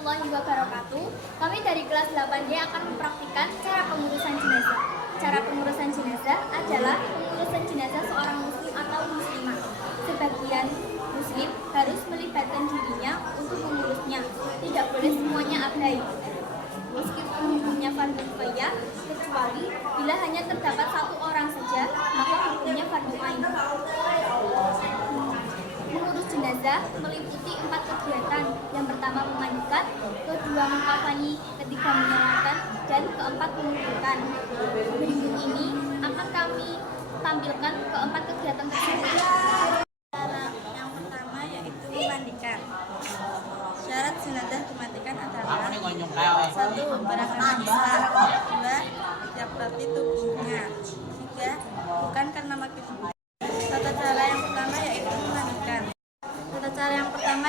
warahmatullahi wabarakatuh. Kami dari kelas 8D akan mempraktikkan cara pengurusan jenazah. Cara pengurusan jenazah adalah pengurusan jenazah seorang muslim atau muslimah. Sebagian muslim harus melibatkan dirinya untuk mengurusnya. Tidak boleh semuanya abai. Meskipun hukumnya fardhu kifayah, kecuali bila hanya terdapat satu orang saja, maka hukumnya fardhu ain. Mengurus jenazah meliputi 4 kegiatan. Yang pertama memandikan, kedua mengkafani, ketiga menyolatkan, dan keempat menguburkan. Berikut ini akan kami tampilkan keempat kegiatan tersebut. Yang pertama yaitu memandikan. Syarat jenazah dimandikan adalah 1. Beragama Islam, 2. Tidak berarti tubuhnya, 3. Bukan karena makin muda. Tata cara yang pertama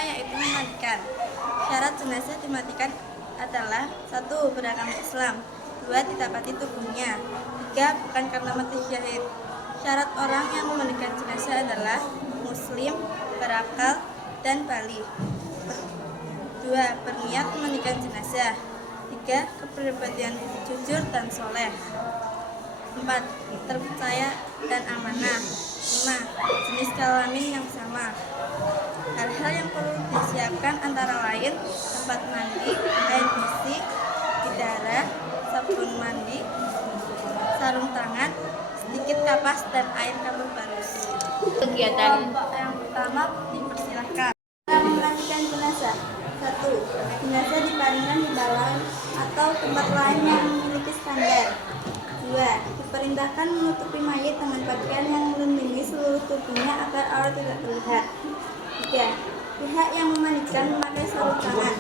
yaitu memandikan. Syarat jenazah dimandikan adalah 1. Beragama Islam, 2. Didapati tubuhnya, 3. Bukan karena mati syahid. Syarat orang yang memandikan jenazah adalah muslim, berakal, dan baligh. 2. Berniat memandikan jenazah. 3. Kepribadian jujur dan soleh. 4. Terpercaya dan amanah. 5. Jenis kelamin yang sama. Hal-hal yang perlu disiapkan antara lain tempat mandi, air bersih, bidara, sabun mandi, sarung tangan, sedikit kapas, dan air kapur barus. Kegiatan yang pertama dipersilahkan. Memandikan jenazah. 1. Jenazah dibaringkan di balai atau tempat lain yang memiliki standar. 2. Diperintahkan menutupi mayit dengan pakaian yang melindungi seluruh tubuhnya agar aurat tidak terlihat. 3. Pihak yang memandikan memakai sarung tangan.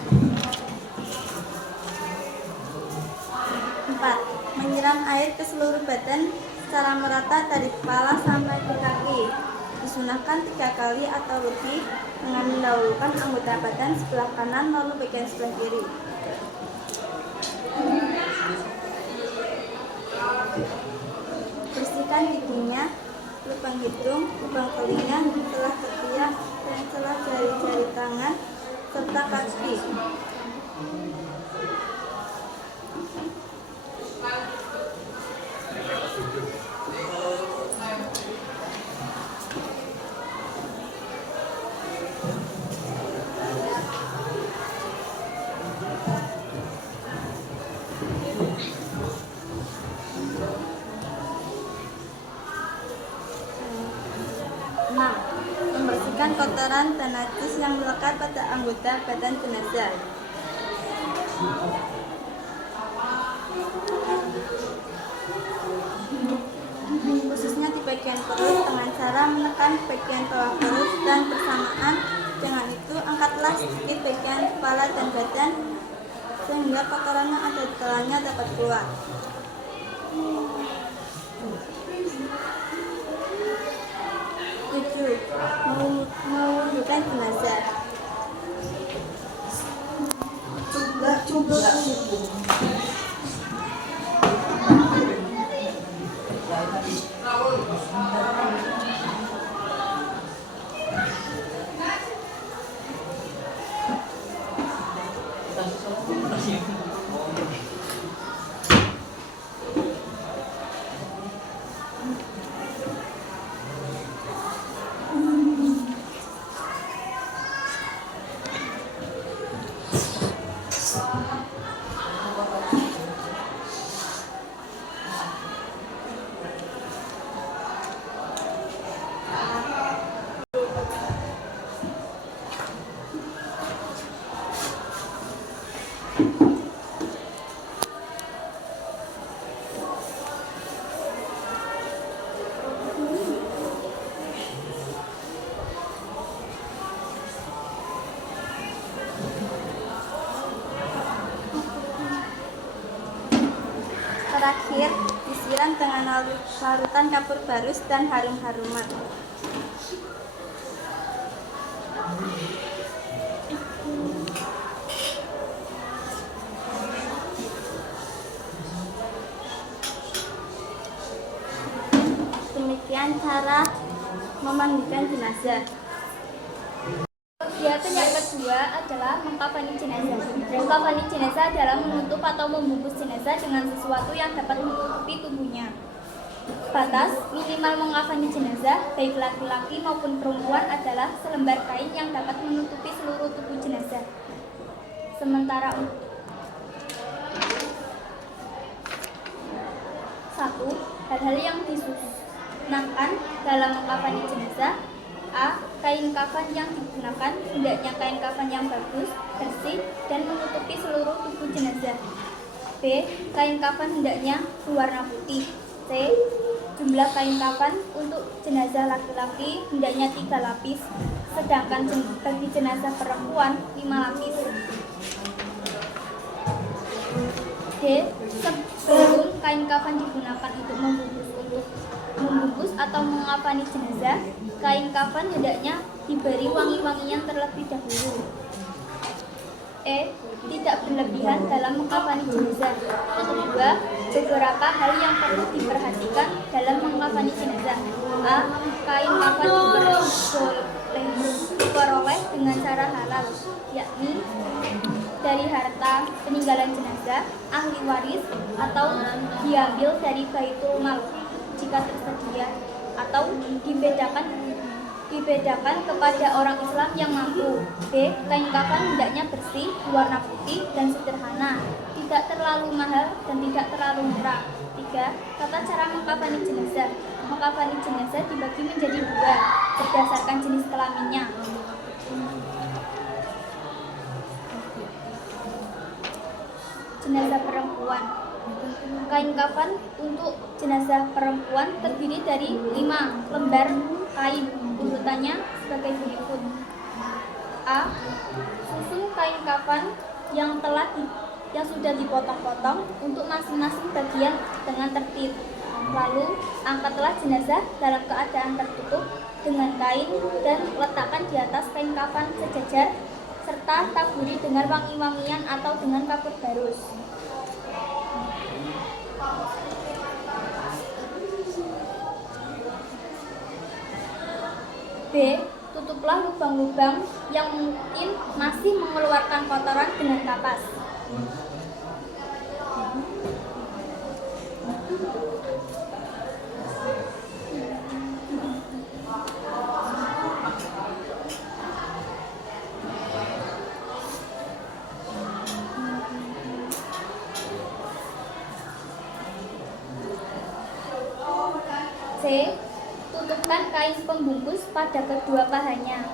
4. Menyiram air ke seluruh badan secara merata dari kepala sampai ke kaki. Disunahkan 3 kali atau lebih dengan mendahulukan anggota badan sebelah kanan lalu bagian sebelah kiri. Bersihkan giginya, lubang hidung, lubang telinga, celah ketiak, dan celah jari-jari tangan, serta kaki. Membersihkan kotoran dan najis yang melekat pada anggota badan jenazah. Khususnya di bagian perut dengan cara menekan bagian bawah perut dan bersamaan dengan itu angkatlah sedikit bagian kepala dan badan sehingga kotoran yang ada di dalamnya dapat keluar. 7. Mewudhukan jenazah. Terakhir, disiram dengan larutan kapur barus dan harum-haruman. Demikian cara memandikan jenazah. kegiatan yang kedua adalah mengkafani jenazah. Mengkafani jenazah adalah menutup atau membungkus jenazah dengan sesuatu yang dapat menutupi tubuhnya. Batas minimal mengkafani jenazah baik laki-laki maupun perempuan adalah selembar kain yang dapat menutupi seluruh tubuh jenazah. Sementara 1. Hal-hal yang disunahkan dalam mengkafani jenazah. A. Kain kafan yang digunakan hendaknya kain kafan yang bagus, bersih, dan menutupi seluruh tubuh jenazah. B. Kain kafan hendaknya berwarna putih. C. Jumlah kain kafan untuk jenazah laki-laki hendaknya 3 lapis, sedangkan bagi jenazah perempuan 5 lapis. D. Sebelum kain kafan digunakan untuk membungkus atau mengkafani jenazah, kain kafan hendaknya diberi wangi-wangian terlebih dahulu. E. Tidak berlebihan dalam mengkafani jenazah. Kedua, beberapa hal yang perlu diperhatikan dalam mengkafani jenazah. A. Kain kafan diperoleh dengan cara halal, yakni dari harta peninggalan jenazah, ahli waris, atau diambil dari baitul mal jika tersedia, atau dibedakan kepada orang Islam yang mampu. B. Kain kafan hendaknya bersih, berwarna putih, dan sederhana, tidak terlalu mahal dan tidak terlalu murah. 3. Tata cara mengkafani jenazah. Mengkafani jenazah dibagi menjadi 2 berdasarkan jenis kelaminnya. Jenazah perempuan. Kain kafan untuk jenazah perempuan terdiri dari 5 lembar kain. Urutannya sebagai berikut. A. Susun kain kafan yang sudah dipotong-potong untuk masing-masing bagian dengan tertib. Lalu angkatlah jenazah dalam keadaan tertutup dengan kain dan letakkan di atas kain kafan sejajar, serta taburi dengan wangi-wangian atau dengan kapur barus. B. Tutuplah lubang-lubang yang mungkin masih mengeluarkan kotoran dengan kapas. C. Tutupkan kain pembungkus pada kedua pahanya.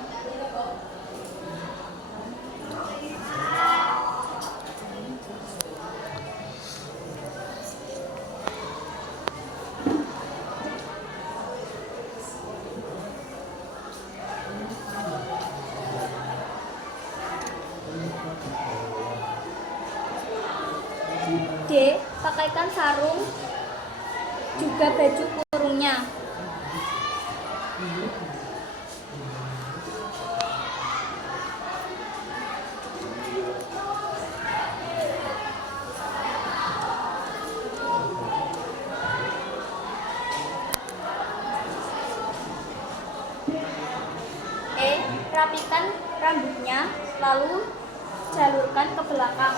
D. Pakaikan sarung juga baju kurungnya. E. Rapikan rambutnya, lalu jalurkan ke belakang.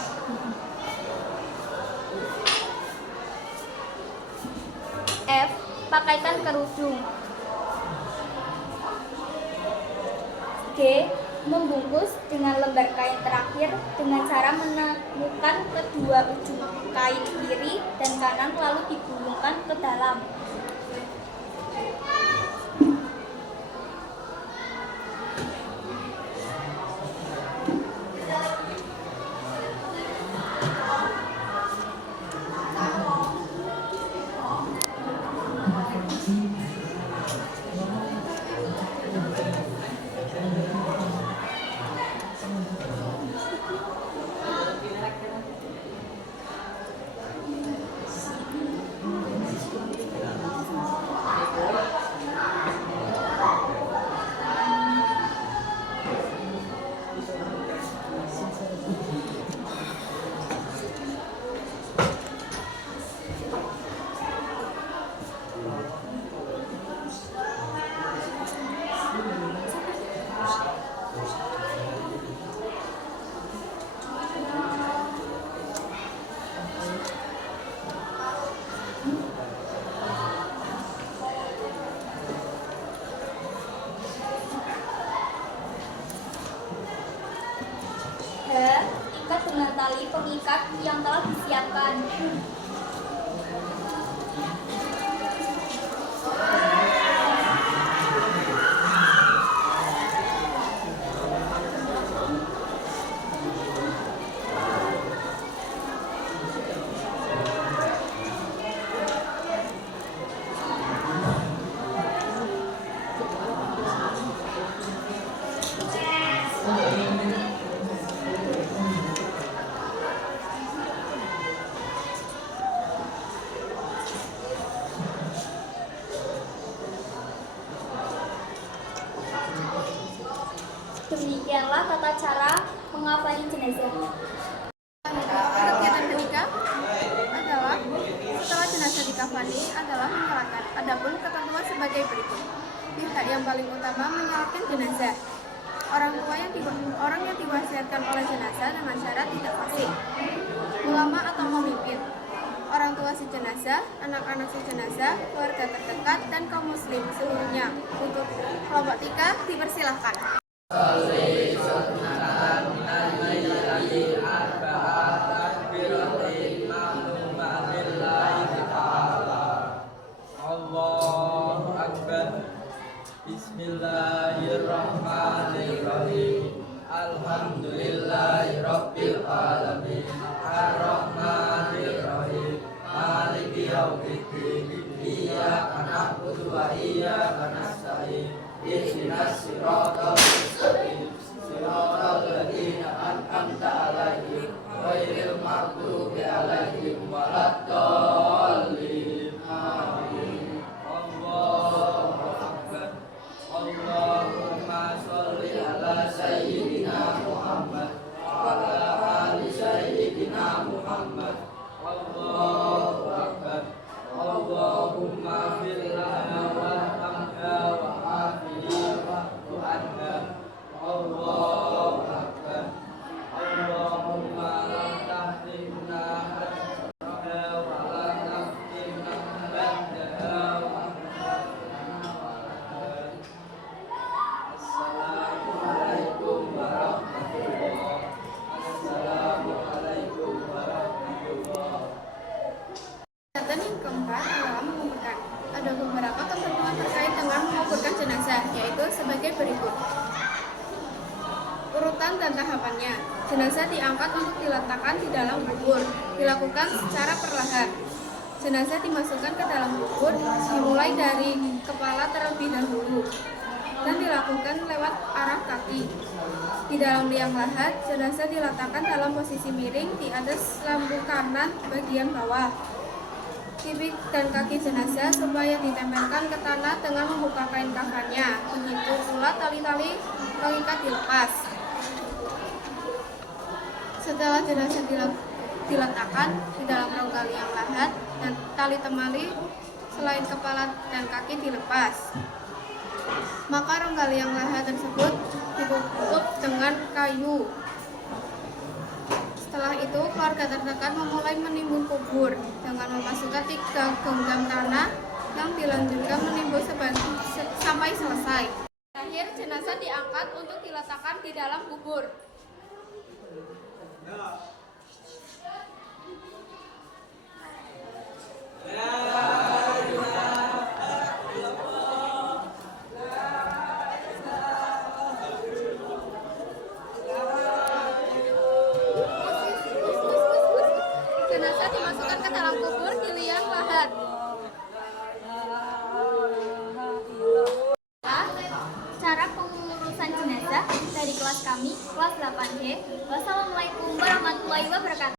F. Pakaikan kerudung. G. Membungkus dengan lembar kain terakhir dengan cara menemukan kedua ujung kain kiri dan kanan lalu digulungkan ke dalam. H. Ikat dengan tali pengikat yang telah disiapkan. Demikianlah tata cara mengafani jenazah. Kegiatan ketiga adalah setelah jenazah dikafani adalah menyolatkan. Adapun ketentuan sebagai berikut. Pihak yang paling utama menyolatkan jenazah. Orang yang diwasiatkan oleh jenazah dengan syarat tidak fasik. Ulama atau pemimpin. Orang tua si jenazah, anak-anak si jenazah, keluarga terdekat, dan kaum muslim seluruhnya. Untuk kelompok 3 dipersilahkan. Allahu Akbar. Bismillahirrahmanirrahim. Alhamdulillahirabbil alamin. Arrahmanirrahim. Maliki yaumiddin. Iyyaka na'budu wa iyyaka nasta'in. Ihdinas siratal mustaqim. Siratal ladzina an'amta 'alaihim ghairil maghdubi 'alaihim waladdallin. Amin. Allahu Akbar. Allahumma sholli ala sayyidina Muhammad wa ala ali sayyidina Muhammad. Allahu Akbar. Allahumma fir lana warhamna wa afina wa'fu anna. Allahu Akbar. Allahumma la tahrimna hatta wa la taftinna ba'daha wa Assalamualaikum warahmatullahi. Assalamualaikum warahmatullahi. Kegiatan yang keempat adalah menguburkan. Ada beberapa ketentuan terkait dengan menguburkan jenazah, yaitu sebagai berikut. Urutan dan tahapannya. Jenazah diangkat untuk diletakkan di dalam kubur. Dilakukan secara perlahan. Jenazah dimasukkan ke dalam kubur, dimulai dari kepala terlebih dahulu, dan dilakukan lewat arah kaki. Di dalam liang lahat, jenazah diletakkan dalam posisi miring di atas lambung kanan bagian bawah. Pipi dan kaki jenazah supaya ditempelkan ke tanah dengan membuka kain kafannya. Begitu pula tali-tali pengikat dilepas. Setelah jenazah diletakkan di dalam rongga liang lahat dan tali temali selain kepala dan kaki dilepas, maka rongga liang lahat tersebut ditutup dengan kayu. Setelah itu, keluarga terdekat memulai menimbun kubur dengan memasukkan 3 genggam tanah yang dilanjutkan menimbun sampai selesai. Terakhir, jenazah diangkat untuk diletakkan di dalam kubur. Jenazah dimasukkan ke dalam kubur di liang lahat. Cara pengurusan jenazah dari kelas kami, kelas 8D. Wassalamualaikum warahmatullahi wabarakatuh.